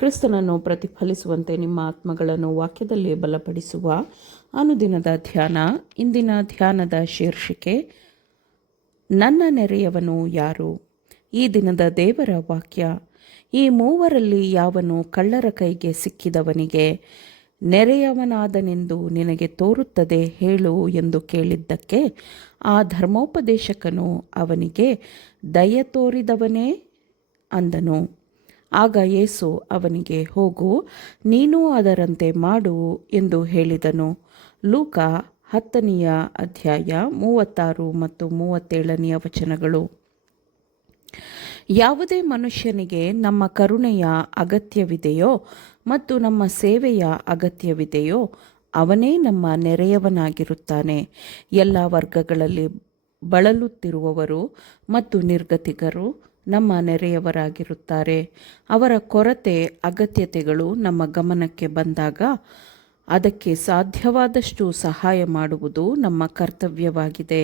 ಕ್ರಿಸ್ತನನ್ನು ಪ್ರತಿಫಲಿಸುವಂತೆ ನಿಮ್ಮ ಆತ್ಮಗಳನ್ನು ವಾಕ್ಯದಲ್ಲಿ ಬಲಪಡಿಸುವ ಅನುದಿನದ ಧ್ಯಾನ. ಇಂದಿನ ಧ್ಯಾನದ ಶೀರ್ಷಿಕೆ ನನ್ನ ನೆರೆಯವನು ಯಾರು. ಈ ದಿನದ ದೇವರ ವಾಕ್ಯ, ಈ ಮೂವರಲ್ಲಿ ಯಾವನು ಕಳ್ಳರ ಕೈಗೆ ಸಿಕ್ಕಿದವನಿಗೆ ನೆರೆಯವನಾದನೆಂದು ನಿನಗೆ ತೋರುತ್ತದೆ ಹೇಳು ಎಂದು ಕೇಳಿದ್ದಕ್ಕೆ ಆ ಧರ್ಮೋಪದೇಶಕನು ಅವನಿಗೆ, ದಯೆ ತೋರಿದವನೇ ಅಂದನು. ಆಗ ಯೇಸು ಅವನಿಗೆ, ಹೋಗು, ನೀನೂ ಅದರಂತೆ ಮಾಡು ಎಂದು ಹೇಳಿದನು. ಲೂಕ 10ನೇ ಅಧ್ಯಾಯ 36 ಮತ್ತು 37ನೇ ವಚನಗಳು. ಯಾವುದೇ ಮನುಷ್ಯನಿಗೆ ನಮ್ಮ ಕರುಣೆಯ ಅಗತ್ಯವಿದೆಯೋ ಮತ್ತು ನಮ್ಮ ಸೇವೆಯ ಅಗತ್ಯವಿದೆಯೋ ಅವನೇ ನಮ್ಮ ನೆರೆಯವನಾಗಿರುತ್ತಾನೆ. ಎಲ್ಲ ವರ್ಗಗಳಲ್ಲಿ ಬಳಲುತ್ತಿರುವವರು ಮತ್ತು ನಿರ್ಗತಿಕರು ನಮ್ಮ ನೆರೆಯವರಾಗಿರುತ್ತಾರೆ. ಅವರ ಕೊರತೆ ಅಗತ್ಯತೆಗಳು ನಮ್ಮ ಗಮನಕ್ಕೆ ಬಂದಾಗ ಅದಕ್ಕೆ ಸಾಧ್ಯವಾದಷ್ಟು ಸಹಾಯ ಮಾಡುವುದು ನಮ್ಮ ಕರ್ತವ್ಯವಾಗಿದೆ.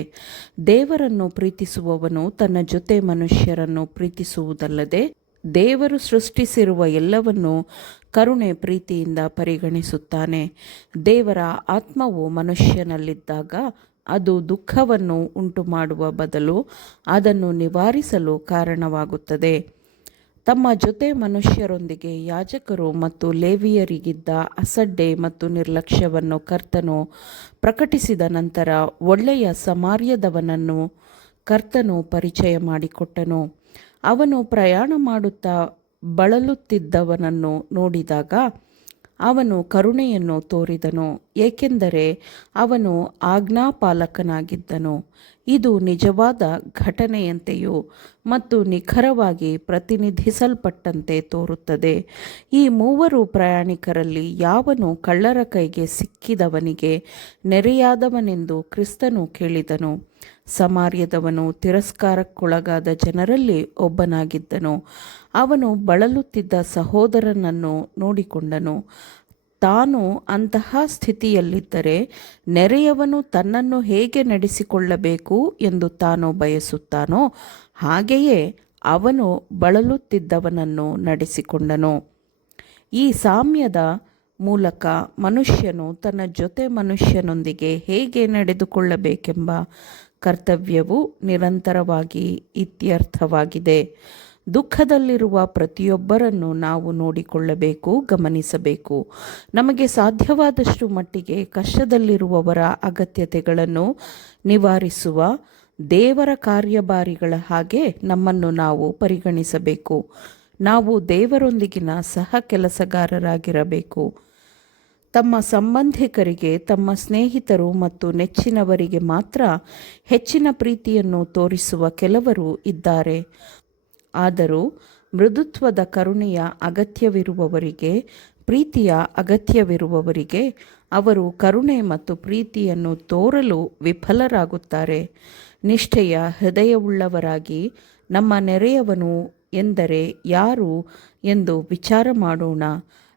ದೇವರನ್ನು ಪ್ರೀತಿಸುವವನು ತನ್ನ ಜೊತೆ ಮನುಷ್ಯರನ್ನು ಪ್ರೀತಿಸುವುದಲ್ಲದೆ ದೇವರು ಸೃಷ್ಟಿಸಿರುವ ಎಲ್ಲವನ್ನೂ ಕರುಣೆ ಪ್ರೀತಿಯಿಂದ ಪರಿಗಣಿಸುತ್ತಾನೆ. ದೇವರ ಆತ್ಮವು ಮನುಷ್ಯನಲ್ಲಿದ್ದಾಗ ಅದು ದುಃಖವನ್ನು ಉಂಟುಮಾಡುವ ಬದಲು ಅದನ್ನು ನಿವಾರಿಸಲು ಕಾರಣವಾಗುತ್ತದೆ. ತಮ್ಮ ಜೊತೆ ಮನುಷ್ಯರೊಂದಿಗೆ ಯಾಜಕರು ಮತ್ತು ಲೇವಿಯರಿಗಿದ್ದ ಅಸಡ್ಡೆ ಮತ್ತು ನಿರ್ಲಕ್ಷ್ಯವನ್ನು ಕರ್ತನು ಪ್ರಕಟಿಸಿದ ನಂತರ ಒಳ್ಳೆಯ ಸಮಾರ್ಯದವನನ್ನು ಕರ್ತನು ಪರಿಚಯ ಮಾಡಿಕೊಟ್ಟನು. ಅವನು ಪ್ರಯಾಣ ಮಾಡುತ್ತಾ ಬಳಲುತ್ತಿದ್ದವನನ್ನು ನೋಡಿದಾಗ ಅವನು ಕರುಣೆಯನ್ನು ತೋರಿದನು, ಏಕೆಂದರೆ ಅವನು ಆಜ್ಞಾಪಾಲಕನಾಗಿದ್ದನು. ಇದು ನಿಜವಾದ ಘಟನೆಯಂತೆಯೂ ಮತ್ತು ನಿಖರವಾಗಿ ಪ್ರತಿನಿಧಿಸಲ್ಪಟ್ಟಂತೆ ತೋರುತ್ತದೆ. ಈ ಮೂವರು ಪ್ರಯಾಣಿಕರಲ್ಲಿ ಯಾವನು ಕಳ್ಳರ ಕೈಗೆ ಸಿಕ್ಕಿದವನಿಗೆ ನೆರೆಯಾದವನೆಂದು ಕ್ರಿಸ್ತನು ಕೇಳಿದನು. ಸಮಾರ್ಯದವನು ತಿರಸ್ಕಾರಕ್ಕೊಳಗಾದ ಜನರಲ್ಲಿ ಒಬ್ಬನಾಗಿದ್ದನು. ಅವನು ಬಳಲುತ್ತಿದ್ದ ಸಹೋದರನನ್ನು ನೋಡಿಕೊಂಡನು. ತಾನು ಅಂತಹ ಸ್ಥಿತಿಯಲ್ಲಿದ್ದರೆ ನೆರೆಯವನು ತನ್ನನ್ನು ಹೇಗೆ ನಡೆಸಿಕೊಳ್ಳಬೇಕು ಎಂದು ತಾನು ಬಯಸುತ್ತಾನೋ ಹಾಗೆಯೇ ಅವನು ಬಳಲುತ್ತಿದ್ದವನನ್ನು ನಡೆಸಿಕೊಂಡನು. ಈ ಸಾಮ್ಯದ ಮೂಲಕ ಮನುಷ್ಯನು ತನ್ನ ಜೊತೆ ಮನುಷ್ಯನೊಂದಿಗೆ ಹೇಗೆ ನಡೆದುಕೊಳ್ಳಬೇಕೆಂಬ ಕರ್ತವ್ಯವು ನಿರಂತರವಾಗಿ ಇತ್ಯರ್ಥವಾಗಿದೆ. ದುಃಖದಲ್ಲಿರುವ ಪ್ರತಿಯೊಬ್ಬರನ್ನು ನಾವು ನೋಡಿಕೊಳ್ಳಬೇಕು, ಗಮನಿಸಬೇಕು. ನಮಗೆ ಸಾಧ್ಯವಾದಷ್ಟು ಮಟ್ಟಿಗೆ ಕಷ್ಟದಲ್ಲಿರುವವರ ಅಗತ್ಯತೆಗಳನ್ನು ನಿವಾರಿಸುವ ದೇವರ ಕಾರ್ಯಭಾರಿಗಳ ಹಾಗೆ ನಮ್ಮನ್ನು ನಾವು ಪರಿಗಣಿಸಬೇಕು. ನಾವು ದೇವರೊಂದಿಗಿನ ಸಹ ಕೆಲಸಗಾರರಾಗಿರಬೇಕು. ತಮ್ಮ ಸಂಬಂಧಿಕರಿಗೆ, ತಮ್ಮ ಸ್ನೇಹಿತರು ಮತ್ತು ನೆಚ್ಚಿನವರಿಗೆ ಮಾತ್ರ ಹೆಚ್ಚಿನ ಪ್ರೀತಿಯನ್ನು ತೋರಿಸುವ ಕೆಲವರು ಇದ್ದಾರೆ. ಆದರೂ ಮೃದುತ್ವದ ಕರುಣೆಯ ಅಗತ್ಯವಿರುವವರಿಗೆ, ಪ್ರೀತಿಯ ಅಗತ್ಯವಿರುವವರಿಗೆ ಅವರು ಕರುಣೆ ಮತ್ತು ಪ್ರೀತಿಯನ್ನು ತೋರಲು ವಿಫಲರಾಗುತ್ತಾರೆ. ನಿಷ್ಠೆಯ ಹೃದಯವುಳ್ಳವರಾಗಿ ನಮ್ಮ ನೆರೆಯವನು ಎಂದರೆ ಯಾರು ಎಂದು ವಿಚಾರ ಮಾಡೋಣ.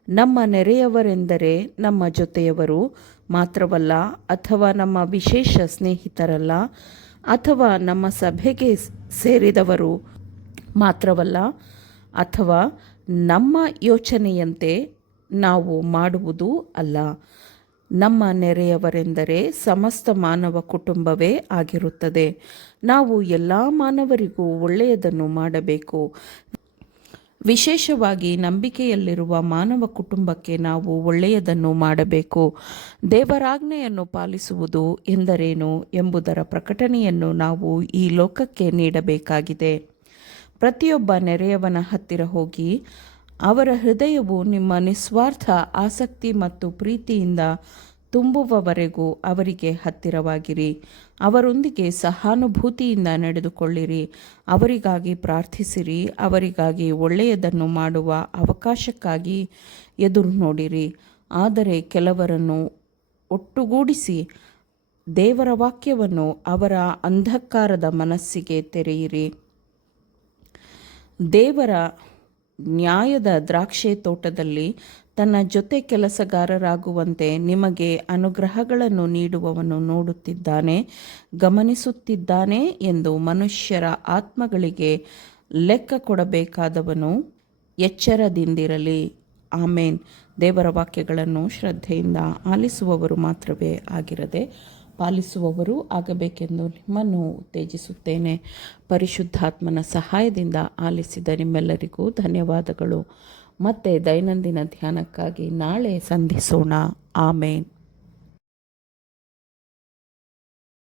ನಮ್ಮ ನೆರೆಯವರೆಂದರೆ ನಮ್ಮ ಜೊತೆಯವರು ಮಾತ್ರವಲ್ಲ, ಅಥವಾ ನಮ್ಮ ವಿಶೇಷ ಸ್ನೇಹಿತರಲ್ಲ, ಅಥವಾ ನಮ್ಮ ಸಭೆಗೆ ಸೇರಿದವರು ಮಾತ್ರವಲ್ಲ, ಅಥವಾ ನಮ್ಮ ಯೋಚನೆಯಂತೆ ನಾವು ಮಾಡುವುದೂ ಅಲ್ಲ. ನಮ್ಮ ನೆರೆಯವರೆಂದರೆ ಸಮಸ್ತ ಮಾನವ ಕುಟುಂಬವೇ ಆಗಿರುತ್ತದೆ. ನಾವು ಎಲ್ಲ ಮಾನವರಿಗೂ ಒಳ್ಳೆಯದನ್ನು ಮಾಡಬೇಕು. ವಿಶೇಷವಾಗಿ ನಂಬಿಕೆಯಲ್ಲಿರುವ ಮಾನವ ಕುಟುಂಬಕ್ಕೆ ನಾವು ಒಳ್ಳೆಯದನ್ನು ಮಾಡಬೇಕು. ದೇವರಾಜ್ಞೆಯನ್ನು ಪಾಲಿಸುವುದು ಎಂದರೇನು ಎಂಬುದರ ಪ್ರಕಟಣೆಯನ್ನು ನಾವು ಈ ಲೋಕಕ್ಕೆ ನೀಡಬೇಕಾಗಿದೆ. ಪ್ರತಿಯೊಬ್ಬ ನೆರೆಯವನ ಹತ್ತಿರ ಹೋಗಿ ಅವರ ಹೃದಯವು ನಿಮ್ಮ ನಿಸ್ವಾರ್ಥ ಆಸಕ್ತಿ ಮತ್ತು ಪ್ರೀತಿಯಿಂದ ತುಂಬುವವರೆಗೂ ಅವರಿಗೆ ಹತ್ತಿರವಾಗಿರಿ. ಅವರೊಂದಿಗೆ ಸಹಾನುಭೂತಿಯಿಂದ ನಡೆದುಕೊಳ್ಳಿರಿ. ಅವರಿಗಾಗಿ ಪ್ರಾರ್ಥಿಸಿರಿ. ಅವರಿಗಾಗಿ ಒಳ್ಳೆಯದನ್ನು ಮಾಡುವ ಅವಕಾಶಕ್ಕಾಗಿ ಎದುರು ನೋಡಿರಿ. ಆದರೆ ಕೆಲವರನ್ನು ಒಟ್ಟುಗೂಡಿಸಿ ದೇವರ ವಾಕ್ಯವನ್ನು ಅವರ ಅಂಧಕಾರದ ಮನಸ್ಸಿಗೆ ತೆರೆಯಿರಿ. ದೇವರ ನ್ಯಾಯದ ದ್ರಾಕ್ಷೆ ತೋಟದಲ್ಲಿ ತನ್ನ ಜೊತೆ ಕೆಲಸಗಾರರಾಗುವಂತೆ ನಿಮಗೆ ಅನುಗ್ರಹಗಳನ್ನು ನೀಡುವವನು ನೋಡುತ್ತಿದ್ದಾನೆ, ಗಮನಿಸುತ್ತಿದ್ದಾನೆ ಎಂದು ಮನುಷ್ಯರ ಆತ್ಮಗಳಿಗೆ ಲೆಕ್ಕ ಕೊಡಬೇಕಾದವನು ಎಚ್ಚರದಿಂದಿರಲಿ. ಆಮೇನ್. ದೇವರ ವಾಕ್ಯಗಳನ್ನು ಶ್ರದ್ಧೆಯಿಂದ ಆಲಿಸುವವರು ಮಾತ್ರವೇ ಆಗಿರದೆ ಪಾಲಿಸುವವರು ಆಗಬೇಕೆಂದು ನಿಮ್ಮನ್ನು ಉತ್ತೇಜಿಸುತ್ತೇನೆ. ಪರಿಶುದ್ಧಾತ್ಮನ ಸಹಾಯದಿಂದ ಆಲಿಸಿದ ನಿಮ್ಮೆಲ್ಲರಿಗೂ ಧನ್ಯವಾದಗಳು. ಮತ್ತೆ ದೈನಂದಿನ ಧ್ಯಾನಕ್ಕಾಗಿ ನಾಳೆ ಸಂಧಿಸೋಣ. ಆಮೇನ್.